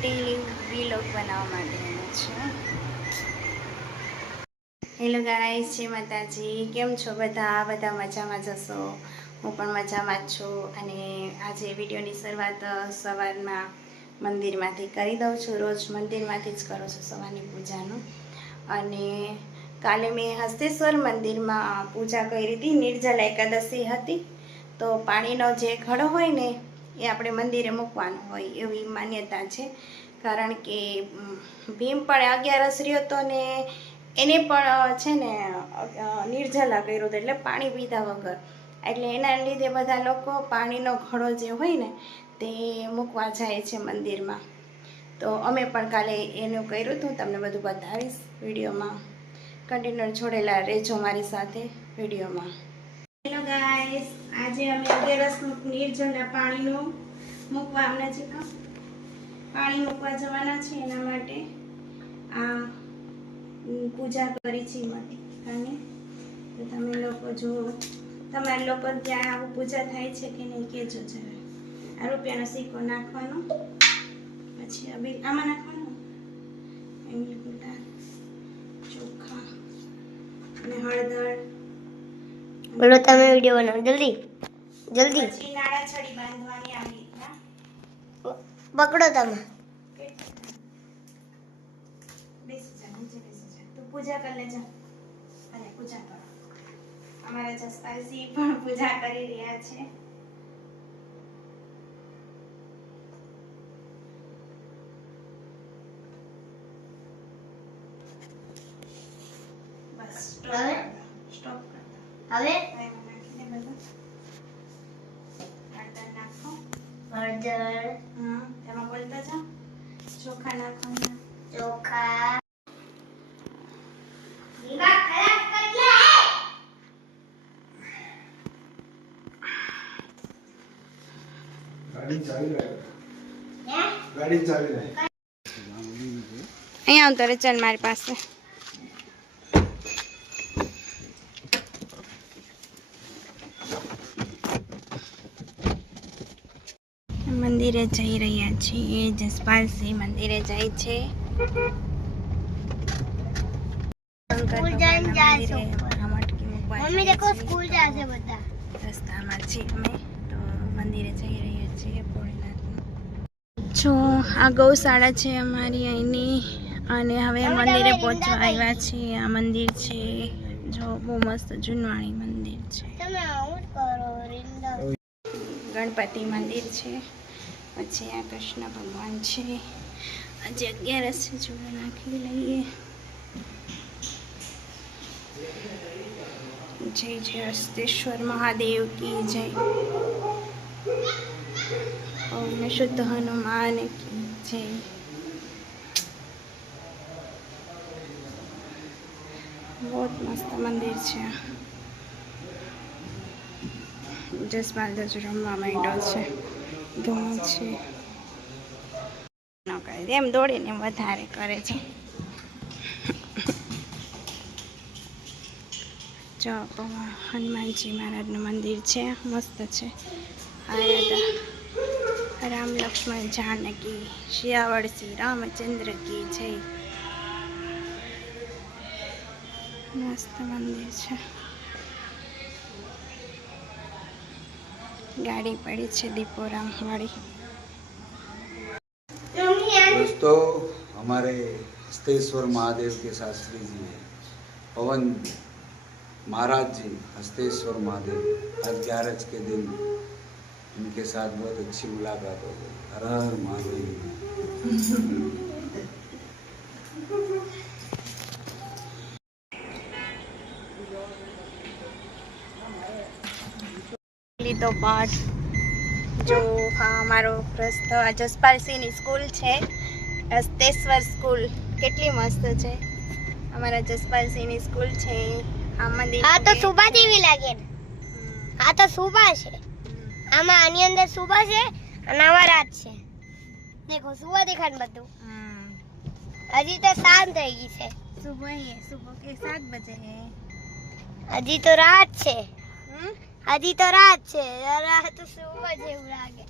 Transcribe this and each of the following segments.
Daily vlog બનાવવા માટે આવ્યા છે. હેલો ગાઈસ, જય માતાજી. કેમ છો બધા મજામાં જશો? હું પણ મજામાં જ છું. અને આજે વિડીયોની શરૂઆત સવારમાં મંદિરમાંથી કરી દઉં છું. રોજ મંદિરમાંથી જ કરું છું સવારની પૂજાનું. અને કાલે મેં હસ્તેશ્વર મંદિરમાં પૂજા કરી હતી. નિર્જલા એકાદશી હતી. તો પાણીનો જે ઘડો હોય ને એ આપણે મંદિરે મૂકવાનો હોય એવી માન્યતા છે. કારણ કે ભીમ પણ 11 રહ્યો હતો ને એને પણ છે ને નિર્જલા કર્યો હતો, એટલે પાણી પીધા વગર. એટલે એના લીધે બધા લોકો પાણીનો ઘડો જે હોય ને તે મૂકવા જાય છે મંદિરમાં. તો અમે પણ કાલે એનું કર્યું હતું. તમને બધું બતાવીશ વિડીયોમાં. કન્ટિન્યુ જોડેલા રહેજો મારી સાથે વિડીયોમાં. હેલો ગાઈસ, આજે અમે 11 નિર્જલા પાણીનું મૂકવા નજીક પાણી મૂકવા જવાના છે. એના માટે આ પૂજા કરી છે અને તો તમે લોકો જો તમારા લોકો ત્યાં આવું પૂજા થાય છે કે નહીં કહેજો જરા. આ રૂપિયાનો સિક્કો નાખવાનો, પછી આમાં નાખવાનો એમની ગુલાબ, ચોખા અને હળદર. બોલો તમે વિડિયો બનાવો જલ્દી જલ્દી. પછી નાળા છડી બાંધવાની આવી રીતના પકડો તમે. પૂજા કરી લેજો. અને પૂજા કરો. અમારા જસપાલજી પણ પૂજા કરી રહ્યા છે. બસ સ્ટોપ કરો. હવે નાખીને બધું હળદર નાખો. હળદર, એમાં બોલતા જાઓ. ચોખા નાખવાના. ચોખા. ગાડી ચાલી રહી. અહીંયા આવતો રે, ચાલ મારી પાસે. મંદિરે જઈ રહ્યા છીએ. જસપાલસિંહ મંદિરે જાય છે. स्कूल जाने जा रहे मम्मी देखो स्कूल जा रहे बता રસ્તામાં છીએ અમે તો મંદિરે જઈ રહ્યા છીએ ભોળેનાથનું. જો આ ગૌશાળા છે અમારી અહીંની. અને હવે મંદિરે પહોંચવા આવ્યા છીએ. આ મંદિર છે જો, બહુ મસ્ત જૂનવાણી મંદિર છે. તમે આઉટ કરો રીંડા. ગણપતિ મંદિર છે. પછી આ કૃષ્ણ ભગવાન છે. આજે 11 છે. જોડે નાખી લઈએ. जय जय हस्तेश्वर महादेव की जय. ओम शुद्ध हनुमान की जय. बहुत मस्त मंदिर છે. જસપાલ દાદુ રમવા માંડ્યો છે. ધૂમ છે. ન કરે એમ દોડીને વધારે કરે છે. જો હનુમાનજી મહારાજનું મંદિર છે. મસ્ત છે. રામ લક્ષ્મણ જાનકી શિયાવળ શ્રી રામચંદ્ર કી જય. મસ્ત મંદિર છે. ગાડી પડી છે દીપોરામ વાળી. दोस्तों, हमारे हस्तेश्वर महादेव के शास्त्री जी हैं पवन महाराज जी. हस्तेश्वर महादेव आज 11 के दिन उनके साथ बहुत अच्छी मुलाकात हो गई. हर हर महादेव. લીધો પાઠ. જો હા, અમારો રસ્તો આ જસપાલસિંહની સ્કૂલ છે. હસ્તેશ્વર સ્કૂલ કેટલી મસ્ત છે. અમારા જસપાલસિંહની સ્કૂલ છે. આ મંદિર આ તો સુબા જેવી લાગે ને. આ તો સુબા છે. આમાં આની અંદર સુબા છે અને આમાં રાત છે. દેખો સુબા દેખાય ને બધું. હજી તો શાંત થઈ ગઈ છે. સુબહ કે 7 બજે હે. હજી તો રાત છે. હજી તો રાત છે. રાત તો સુબા જેવું લાગે.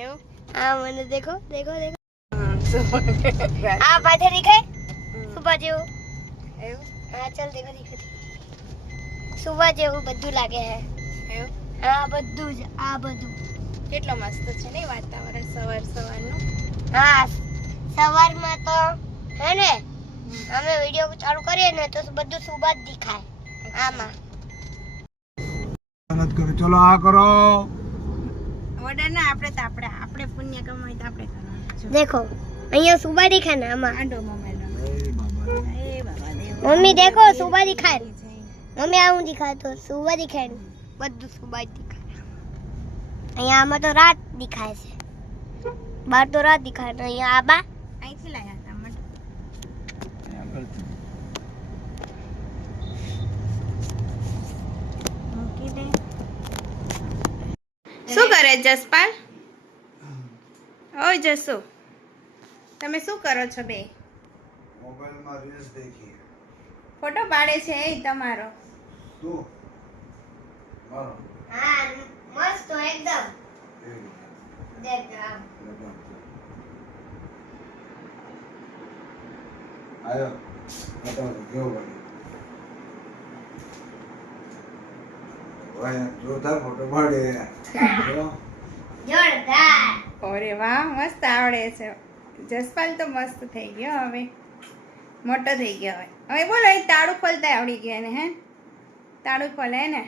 એવું? હા, મને દેખો દેખો દેખો. આ પાછળ દેખાય સુબા જેવું એવું હા ચાલ દેખો દેખો સુબા જેવું બધું લાગે હે એવું હા બધું જ આ બધું કેટલો મસ્ત છે ને વાતાવરણ સવારનું હા સવારમાં તો હે ને અમે વિડિયો ચાલુ કરીએ ને તો બધું સુબા જ દેખાય આમાં મહેનત કરો ચલો આ કરો ઓર્ડર ના આપણે પુણ્ય કમાઈ તો આપણે કરવાનું देखो અહીંયા સુબા દેખાય ને આમાં આંડો મોમેલો એ બાબા દેવ મમ્મી દેખો સુબા દેખાય મમ્મી આવું દેખાય તો સુબા દેખાય ને બધું સુબા જ દેખાય અહીંયા આમાં તો રાત દેખાય છે બહાર તો રાત દેખાય ને અહીંયા આબા અહીંથી લાયા હતા મટ મૂકી દે શું કરે જસપાલ ઓય જસુ તમે શું કરો છો બે મોબાઈલમાં રીલ્સ દેખી ફોટો પાડે છે એ તમારો તું મારો હા મસ્ત એકદમ દેખ આયો બતાવો કેવો બન્યો જોરદાર ફોટો પાડે જોરદાર અરે વાહ મસ્ત આવડે છે જસપાલ તો મસ્ત થઈ ગયો હવે મોટો થઈ ગયો હવે બોલો એ તાળું ખોલતા આવડી ગયા ને હે તાળું ખોલે ને